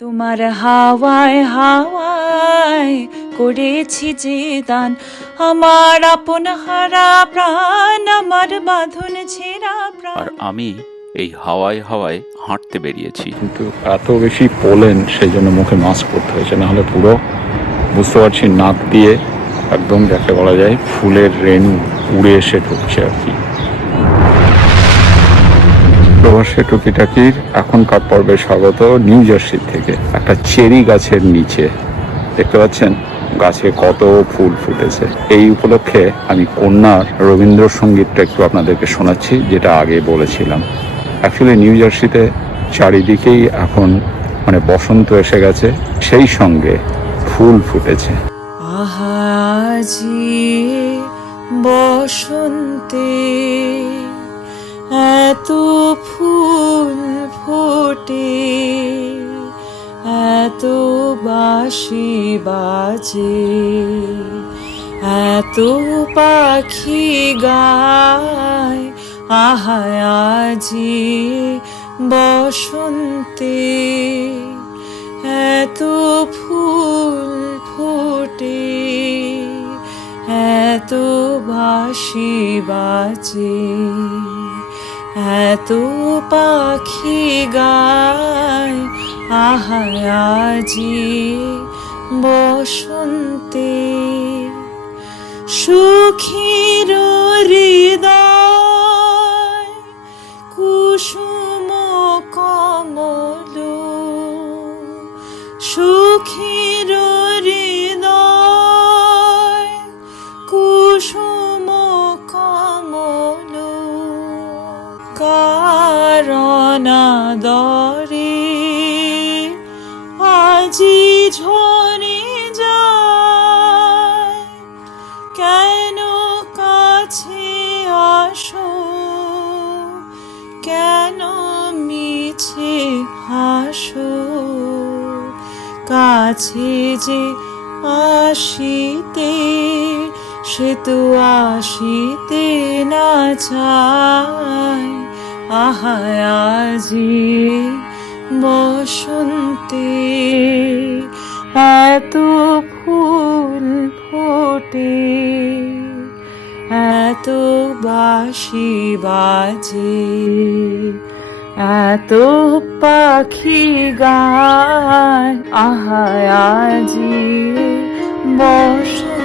তোমার হাওয়ায় হাওয়ায় করেছি যে দান, আমার আপন হারা প্রাণ, আমার বাঁধন ছেঁড়া প্রাণ। আর আমি এই হাওয়ায় হাওয়ায় হাঁটতে বেরিয়েছি। কিন্তু এত বেশি পোলেন, সেই জন্য মুখে মাস্ক পরতে হয়েছে, নাহলে পুরো বুঝতে পারছি নাক দিয়ে একদম যাকে বলা যায় ফুলের রেণু উড়ে এসে ঢুকছে আর কি। প্রবাসী টুকিটাকির এখনকার পর্বে স্বাগত নিউ জার্সি থেকে। একটা চেরি গাছের নিচে দেখতে পাচ্ছেন গাছে কত ফুল ফুটেছে। এই উপলক্ষে আমি কন্যার রবীন্দ্রসঙ্গীতটা একটু আপনাদেরকে শোনাচ্ছি, যেটা আগে বলেছিলাম। অ্যাকচুয়ালি নিউ জার্সিতে চারিদিকেই এখন বসন্ত এসে গেছে, সেই সঙ্গে ফুল ফুটেছে। আহাজি বসন্তে এত ফুল ফোটে, এত বাঁশি বাজে, এত পাখি গায়। আহাজি বসন্তে এত ফুল ফোটে, এত বাঁশি বাজে, এত পাখি গায়। আহাজি বসন্তে সুখীর হৃদয় কুসুম কমল, সুখীর হৃদয় কুসুম কমল, কারণাদরে আজি ঝরে যায়। কেন কাছে আসো, কেন মিছে হাসো, কাছে যে আসিতে সে তো আসিতে না চায়। আহাজি বসন্তে এত ফুল ফোটে, এত বাঁশি বাজে, এত পাখি গায়। আহাজি বসন্তে।